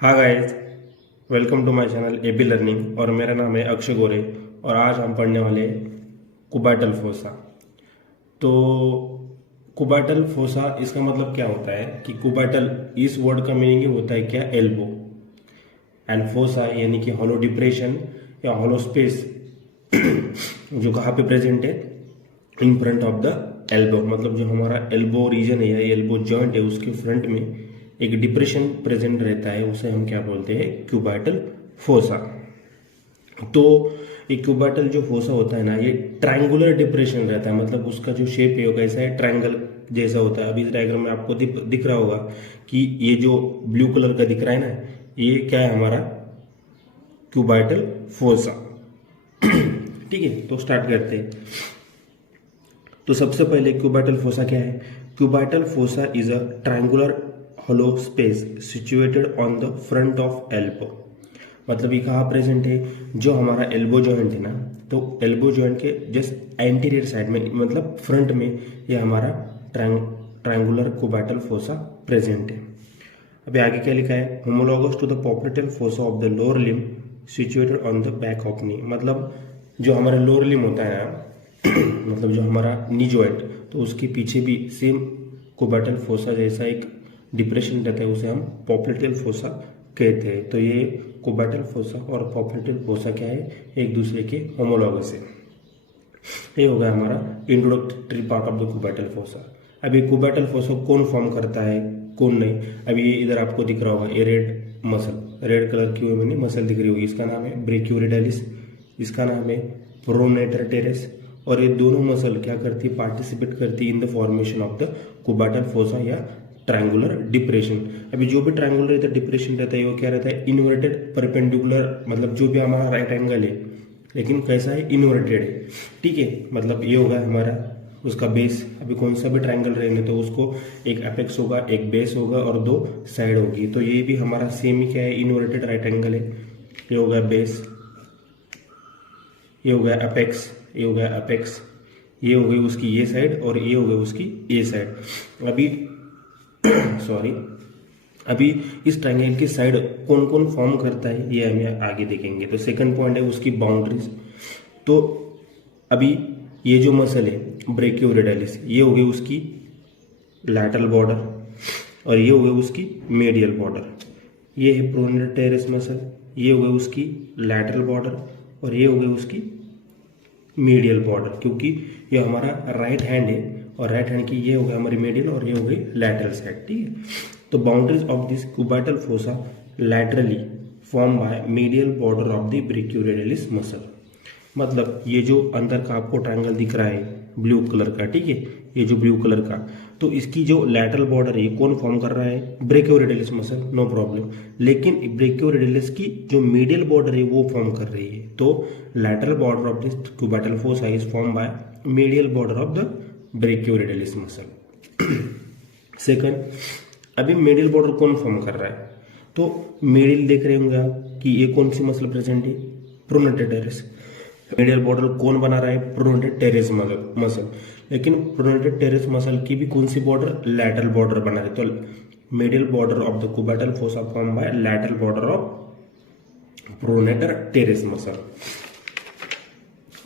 हाँ guys, welcome to my channel AB learning और मेरा नाम है अक्षय गोरे। और आज हम पढ़ने वाले कुबाटल फोसा। तो कुबाटल फोसा इसका मतलब क्या होता है कि कुबाटल इस वर्ड का मीनिंग होता है क्या, एल्बो। एंड फोसा यानी कि हॉलो डिप्रेशन या हॉलो स्पेस जो कहाँ पे प्रेजेंट है, इन फ्रंट ऑफ द एल्बो। मतलब जो हमारा एल्बो रीजन है या एल्बो जॉइंट है उसके फ्रंट में एक डिप्रेशन प्रेजेंट रहता है, उसे हम क्या बोलते हैं, क्यूबाटल फोसा। तो ये क्यूबाटल जो फोसा होता है ना, ये ट्रायंगुलर डिप्रेशन रहता है। मतलब उसका जो शेप है वो कैसा है, ट्रायंगल जैसा होता है। अभी इस डायग्राम में आपको दिख रहा होगा कि ये जो ब्लू कलर का दिख रहा है ना, ये क्या है, हमारा क्यूबाटल फोसा। ठीक है, तो स्टार्ट करते हैं। तो सबसे पहले क्यूबाटल फोसा क्या है। Cubital fossa is a triangular hollow space situated on the front of elbow. मतलब ये कहाँ प्रेजेंट है, जो हमारा एल्बो जॉइंट है ना, तो एल्बो जॉइंट के जस्ट एंटीरियर साइड में, मतलब फ्रंट में ये हमारा ट्रायंगुलर क्यूबाटल फोसा प्रेजेंट है। अभी आगे क्या लिखा है, homologous to the popliteal fossa of the lower limb situated on the back of knee. मतलब जो हमारा लोअर लिम्ब होता है ना, मतलब जो हमारा नी जॉइंट, तो उसके पीछे भी सेम क्यूबाटल फोसा जैसा एक डिप्रेशन रहता है, उसे हम पॉप्लेटल फोसा कहते हैं। तो ये क्यूबाटल फोसा और पॉप्लेटल फोसा क्या है, एक दूसरे के होमोलॉगस है। ये हो गया हमारा introductory part of the cubital fossa. अभी क्यूबाटल फोसा कौन फॉर्म करता है, कौन नहीं। अभी ये इधर आपको दिख रहा होगा, ये रेड मसल, रेड कलर की मैंने मसल दिख रही होगी, इसका नाम है ब्रेकियोरेडियलिस, इसका नाम है प्रोनेटर टेरेस। और ये दोनों मसल क्या करती है, पार्टिसिपेट करती है in the formation of the cubital fossa या ट्रायंगुलर डिप्रेशन। अभी जो भी ट्रायंगुलर डिप्रेशन रहता है वो क्या रहता है, इन्वर्टेड परपेंडिकुलर। मतलब जो भी हमारा राइट एंगल है लेकिन कैसा है, इन्वर्टेड है। ठीक है, मतलब ये होगा हमारा उसका बेस। अभी कौन सा भी ट्रायंगल रहेंगे तो उसको एक एपेक्स होगा, एक बेस होगा और दो साइड होगी। तो ये भी हमारा सेम ही क्या है, इन्वर्टेड राइट एंगल है। ये हो गया बेस, ये हो गया अपेक्स, ये हो गया अपेक्स, ये हो गई उसकी ये साइड और ये हो गई उसकी ये साइड। अभी सॉरी, अभी इस ट्रायंगल की साइड कौन कौन फॉर्म करता है ये हमें आगे देखेंगे। तो सेकंड पॉइंट है उसकी बाउंड्रीज। तो अभी ये जो मसल है ब्रेकियोरेडियलिस, ये हो गई उसकी लैटरल बॉर्डर और ये हो गई उसकी मेडियल बॉर्डर। ये है प्रोनेटर टेरेस मसल, ये हो गई उसकी लैटरल बॉर्डर और ये हो गई उसकी मीडियल बॉर्डर, क्योंकि ये हमारा राइट हैंड है और राइट हैंड की ये हो गई हमारी मीडियल और ये हो गई लैटरल साइड। ठीक है, तो boundaries of this cubital fossa laterally form by medial border of the brachioradialis muscle. मतलब ये जो अंदर का आपको ट्रायंगल दिख रहा है ब्लू कलर का, ठीक है, ये जो ब्लू कलर का, तो इसकी जो लैटरल बॉर्डर है कौन फॉर्म कर रहा है, ब्रेकियोरेडियलिस मसल, नो प्रॉब्लम। लेकिन ब्रेकियोरेडियलिस की जो मीडियल बॉर्डर है वो फॉर्म कर रही है। तो lateral border of this cubital fossa is form by medial border of the brachioradialis muscle. Second, अभी मीडियल बॉर्डर कौन फॉर्म कर रहा है, तो मीडियल देख रहे होंगे आप कि ये कौन सी मसल प्रेजेंट है, प्रोनेटर टेरेस। मीडियल बॉर्डर कौन बना रहा है, प्रोनेटर टेरेस मसल। लेकिन प्रोनेटर टेरेस मसल की भी कौन सी बॉर्डर, लैटरल बॉर्डर बना रहे। तो medial border of the cubital fossa form by lateral border of pronator teres muscle.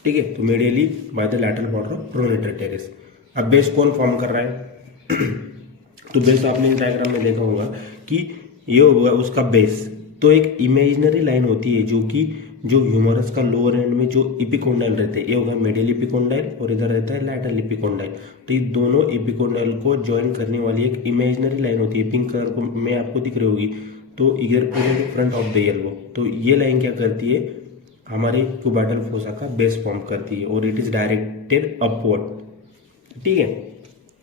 ठीक है, तो medially by the lateral border of pronator teres. अब बेस कौन फॉर्म कर रहा है, तो बेस आपने डायग्राम में देखा होगा कि ये होगा उसका बेस। तो एक इमेजिनरी लाइन होती है जो कि जो ह्यूमरस का लोअर एंड में जो इपिकोंडाइल रहते हैं, ये होगा मिडियल इपिकोंडाइल और इधर रहता है लैटरल इपिकोंडाइल। तो ये दोनों इपिकोंडाइल को ज्वाइन करने वाली एक इमेजिनरी लाइन होती है, पिंक कलर में आपको दिख रही होगी। तो इधर फ्रंट ऑफ द एल्बो, तो ये लाइन क्या करती है, हमारे क्यूबाटल फोसा का बेस फॉर्म करती है और इट इज डायरेक्टेड अपवर्ड। ठीक है,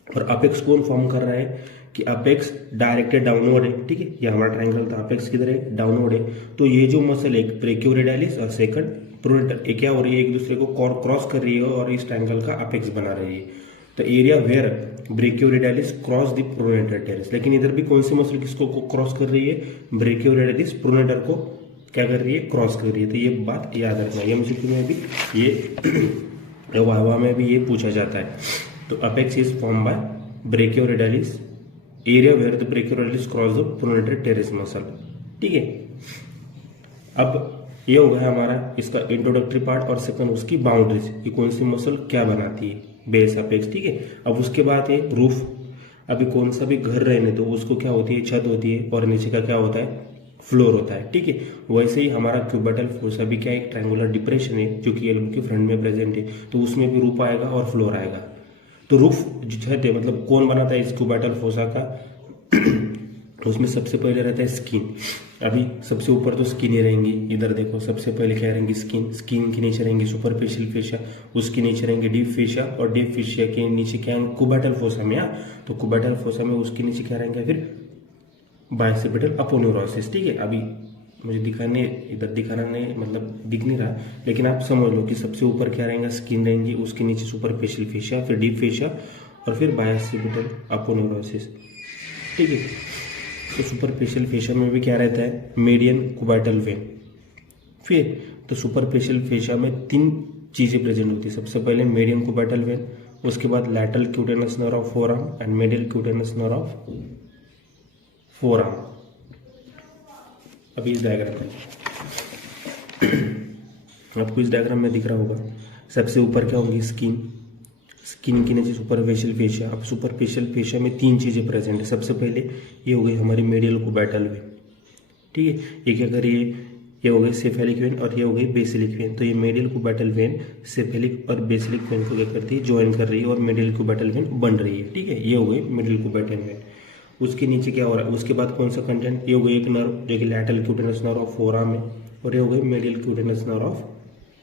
और अपेक्स कौन फॉर्म कर रहा है कि अपेक्स डायरेक्टेड डाउनवर्ड है। ठीक है, ये हमारा ट्रायंगल था, अपेक्स किधर है, डाउनवर्ड है। तो ये जो मसल एक ब्रेकियोरेडियलिस और सेकंड प्रोनेटर, ये क्या हो रही है, एक दूसरे को क्रॉस कर रही है और इस ट्रायंगल का अपेक्स बना रही है। तो area where brachioradialis cross the pronator teres. लेकिन इधर भी कौन सी मसल किसको क्रॉस कर रही है, ब्रेकियोरेडियलिस प्रोनेटर को क्या कर रही है, क्रॉस कर रही है। तो ये बात याद रखना, एमसीक्यू में भी ये वाइवा में भी ये पूछा जाता है। तो apex is form bye ब्रेकियोरेडियलिस, area where the brachioradialis cross the pronator teres muscle. ठीक है। अब ये हो गया हमारा इसका इंट्रोडक्टरी पार्ट, और सेकंड उसकी बाउंड्रीज, ये कौन सी मसल क्या बनाती है, बेस अपेक्स, ठीक है। अब उसके बाद है रूफ। अभी कौन सा भी घर रहने तो उसको क्या होती है, छत होती है, और नीचे का क्या होता है, फ्लोर होता है, ठीक है। वैसे ही हमारा क्यूबिटल फोसा भी क्या एक ट्रायंगुलर डिप्रेशन है जो कि एल्बो के फ्रंट में प्रेजेंट है, तो उसमें भी रूफ आएगा और फ्लोर आएगा। तो रूफ जो छत है, मतलब कौन बनाता है इस क्यूबिटल फोसा का, तो उसमें सबसे पहले रहता है स्किन। अभी सबसे ऊपर तो स्किन ही रहेंगी, इधर देखो सबसे पहले क्या रहेंगी, स्किन। स्किन के नीचे रहेंगे सुपरफिशियल फेशिया, उसके नीचे रहेंगे डीप फेशिया, और डीप फेशिया के नीचे क्या है, क्यूबिटल फोसा में, तो क्यूबिटल फोसा में उसके नीचे क्या रहेंगे फिर बाइसेप्टल अपोन्यूरोसिस, ठीक है। अभी मुझे इधर दिखाना नहीं, मतलब दिख नहीं रहा, लेकिन आप समझ लो कि सबसे ऊपर क्या रहेगा, स्किन रहेंगी, उसके नीचे सुपरफिशियल फेशिया, फिर डीप फेशिया, और फिर बाइसेप्टल अपोन्यूरोसिस, ठीक है। तो सुपरफिशियल फेशिया में भी क्या रहता है, मीडियन क्यूबिटल वेन। फिर तो सुपरफिशियल फेशिया में 3 चीजें प्रेजेंट होती है। सबसे पहले मीडियन क्यूबिटल वेन, उसके बाद lateral क्यूटेनस nerve of forearm and middle क्यूटेनस nerve of forearm. अभी इस डायग्राम में आपको इस डायग्राम में दिख रहा होगा, सबसे ऊपर क्या होगी, स्किन। स्किन के नीचे सुपरफिशियल फेशिया। अब सुपरफिशियल फेशिया में 3 चीजें प्रेजेंट है। सबसे पहले ये हो गई हमारी मेडियल क्यूबिटल वेन, ठीक है। ये क्या कर रही है, ये हो गई सेफेलिक वेन और ये हो गई बेसिलिक वेन। तो ये मेडियल क्यूबिटल वेन सेफेलिक और बेसिलिक वेन को क्या करती है, ज्वाइन कर रही है, और मेडियल क्यूबिटल वेन बन रही है, ठीक है। ये हो गई मेडियल क्यूबिटल वेन। उसके नीचे क्या हो रहा है, उसके बाद कौन सा कंटेंट, ये हो गई एक नर्व जो कि लैटरल क्यूटेनस नर्व ऑफ फोरआर्म है, और ये हो गई मेडियल क्यूटेनस नर्व ऑफ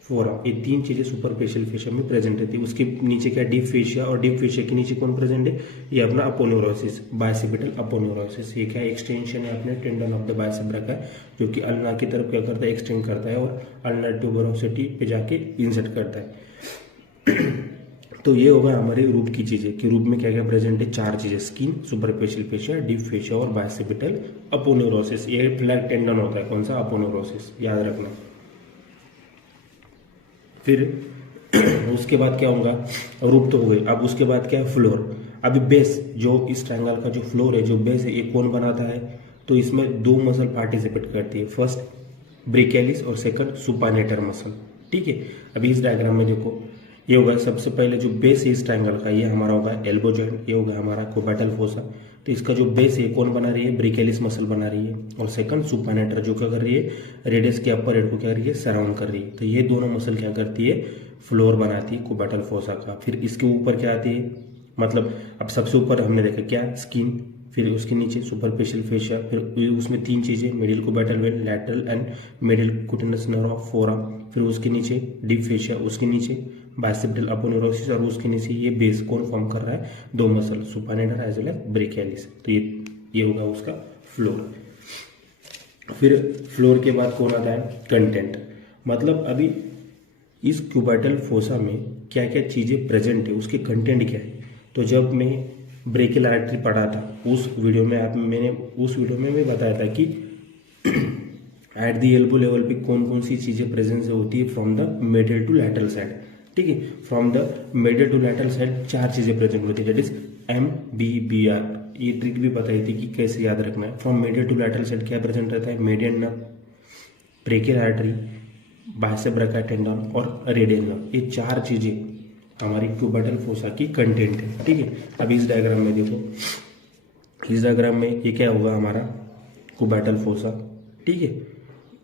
फोरआर्म। ये 3 चीजें सुपरफिशियल फेशिया में प्रेजेंट रहती है। उसके नीचे क्या, डीप फेशिया, और डीप फेशिया के नीचे कौन प्रेजेंट है, ये अपना अपोन्यूरोसिस, बाइसेप्टल अपोन्यूरोसिस। ये क्या एक्सटेंशन है अपने टेंडन ऑफ द बाइसेप्स का, जो कि अल्ना की तरफ क्या करता है, एक्सटेंड करता है, और अल्नर ट्यूबरोसिटी पे जाके इंसर्ट करता है। तो ये होगा हमारे रूप की चीजें, कि रूप में क्या क्या प्रेजेंट है, 4 चीजें, skin, superficial fascia, deep fascia और बाइसेप्टल अपोन्यूरोसिस। ये फ्लैग टेंडन होता है, कौन सा, अपोन्यूरोसिस, याद रखना। फिर उसके बाद क्या होगा, रूप तो हो गई। अब उसके बाद क्या है, फ्लोर। अभी बेस, जो इस ट्रायंगल का जो फ्लोर है, जो बेस है, ये कौन बनाता है, तो इसमें 2 मसल पार्टिसिपेट करती है, फर्स्ट ब्रेकियलिस और सेकंड सुपानेटर मसल, ठीक है। अभी इस डायग्राम में देखो, ये होगा सबसे पहले जो बेस है इस ट्रायंगल का, ये हमारा होगा एल्बो जॉइंट, ये होगा हमारा क्यूबिटल फोसा। तो इसका जो बेस है कौन बना रही है, ब्रेकियलिस मसल बना रही है, और सेकंड सुपानेटर जो क्या कर रही है, रेडियस के अपर हेड को क्या कर रही है, सराउंड कर रही है। तो ये दोनों मसल क्या करती है, फ्लोर बनाती है क्यूबिटल फोसा का। फिर इसके ऊपर क्या आती है, मतलब अब सबसे ऊपर हमने देखा क्या, स्किन, फिर उसके नीचे सुपरफिशियल फेशिया, फिर उसमें 3 चीजें, middle cubital when, lateral and middle क्यूटेनस nerve of forearm, फिर उसके नीचे डीप फेशिया, उसके नीचे बाइसेप्टल अपोन्यूरोसिस, और उसके नीचे ये बेस कौन फॉर्म कर रहा है, 2 muscle, supinator as well as brachialis. तो ये होगा उसका फ्लोर। फिर फ्लोर के बाद कौन आता है, कंटेंट। मतलब अभी इस क्यूबिटल फोसा में क्या क्या चीजें प्रेजेंट है, उसके कंटेंट क्या है। तो जब मैं ब्रेकियल आर्टरी पढ़ा था उस वीडियो में मैं बताया था कि एट द एल्बो लेवल पे कौन कौन सी चीजें प्रेजेंस होती है from the middle to lateral side, ठीक है। From the middle to lateral side 4 चीजें प्रेजेंट होती है, दैट इज MBBR। ये ट्रिक भी बताई थी कि कैसे याद रखना है। From middle to lateral side क्या प्रेजेंट रहता है, median nerve, brachial artery, bicep brachii tendon और रेडियल नर्व। ये 4 चीजें हमारी क्यूबिटल फोसा की कंटेंट है, ठीक है। अभी इस डायग्राम में देखो, इस डायग्राम में ये क्या होगा, हमारा क्यूबिटल फोसा, ठीक है।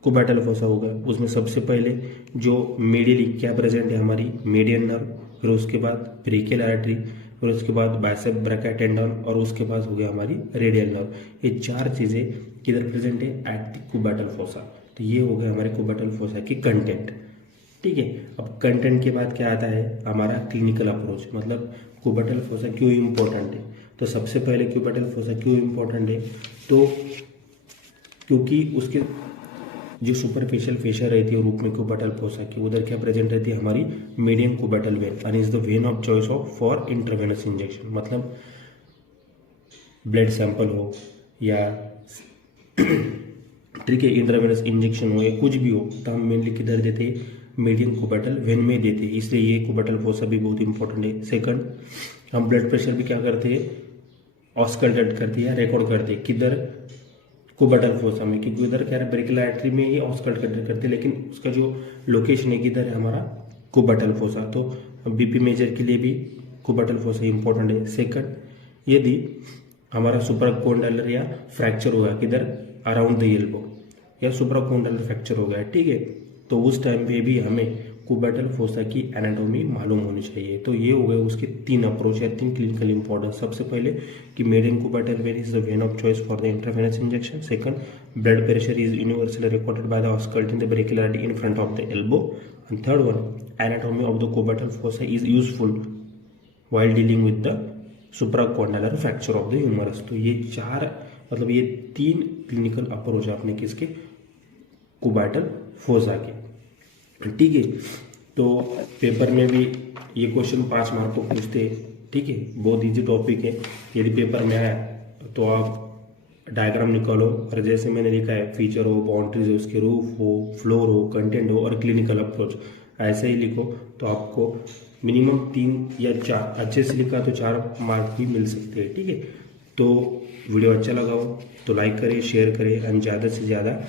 क्यूबिटल फोसा होगा, उसमें सबसे पहले जो मीडियली क्या प्रेजेंट है, हमारी मीडियन नर्व, फिर उसके बाद ब्रेकियल आर्टरी, फिर उसके बाद बाइसेप ब्रैकिया टेंडन, और उसके बाद हो गया हमारी रेडियल नर्व। ये 4 चीजें किधर प्रेजेंट है, एट द क्यूबिटल फोसा। तो ये हो गया हमारे क्यूबिटल फोसा की कंटेंट, ठीक है। अब कंटेंट के बाद क्या आता है, हमारा क्लिनिकल अप्रोच, मतलब क्यूबिटल फोसा क्यों इम्पोर्टेंट है। तो सबसे पहले क्यूबिटल फोसा क्यों इम्पोर्टेंट है, तो क्योंकि उसके जो सुपरफिशियल फेशिया रहती है रूप में क्यूबिटल फोसा की, उधर क्या प्रेजेंट रहती है, हमारी medium cubital when, and is the vein of choice of for intravenous injection. मतलब ब्लड सैंपल हो या ठीक है इंट्रावेनस इंजेक्शन हो या कुछ भी हो, तो हम मेनली किधर देते हैं, मीडियम क्यूबिटल वेन में देते हैं, इसलिए ये क्यूबिटल फोसा भी बहुत इंपॉर्टेंट है। सेकंड, हम ब्लड प्रेशर भी क्या करते हैं, ऑस्कल्टेट करते हैं या रिकॉर्ड करते हैं, किधर, कुबाटल फोसा में, क्योंकि उधर क्या है ब्रेकियल आर्टरी में ही ऑस्कल्ट करते करते, लेकिन उसका जो लोकेशन है किधर है हमारा कुबाटल फोसा। तो बीपी मेजर के लिए भी कुबाटल फोसा इंपॉर्टेंट है। सेकंड, यदि हमारा सुप्राकोंडाइलर या फ्रैक्चर हो गया किधर अराउंड द एल्बो या सुप्राकोंडाइलर फ्रैक्चर हो गया, ठीक है, तो उस टाइम पे भी हमें कुबाटल फोसा की एनाटॉमी मालूम होनी चाहिए। तो ये हो गए उसके 3 अप्रोच है, 3 क्लिनिकल इंपॉर्टेंस। सबसे पहले कि median cubital vein is the vein of choice for the intravenous injection. Second, blood pressure is universally recorded by the auscult in the brachial artery in front of the elbow. And third one, anatomy of the cubital fossa is useful while dealing with the supracondylar fracture of the humerus. तो ये 4 मतलब ये 3 clinical approach आपने किसके कुबाटल fossa के, ठीक है। तो पेपर में भी ये क्वेश्चन 5 मार्क को पूछते हैं, ठीक है, बहुत इजी टॉपिक है। यदि पेपर में आया तो आप डायग्राम निकालो और जैसे मैंने लिखा है फीचर हो, बाउंड्रीज हो, उसके रूफ हो, फ्लोर हो, कंटेंट हो और क्लिनिकल अप्रोच, ऐसे ही लिखो तो आपको मिनिमम 3 या 4, अच्छे से लिखा तो 4 मार्क भी मिल सकते हैं, ठीक है। तो वीडियो अच्छा लगा हो तो लाइक करें, शेयर करें और ज़्यादा से ज़्यादा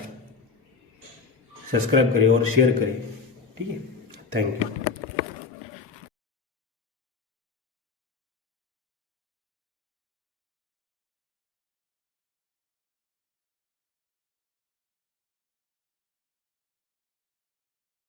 सब्सक्राइब करें और शेयर करें, ठीक है। Thank you.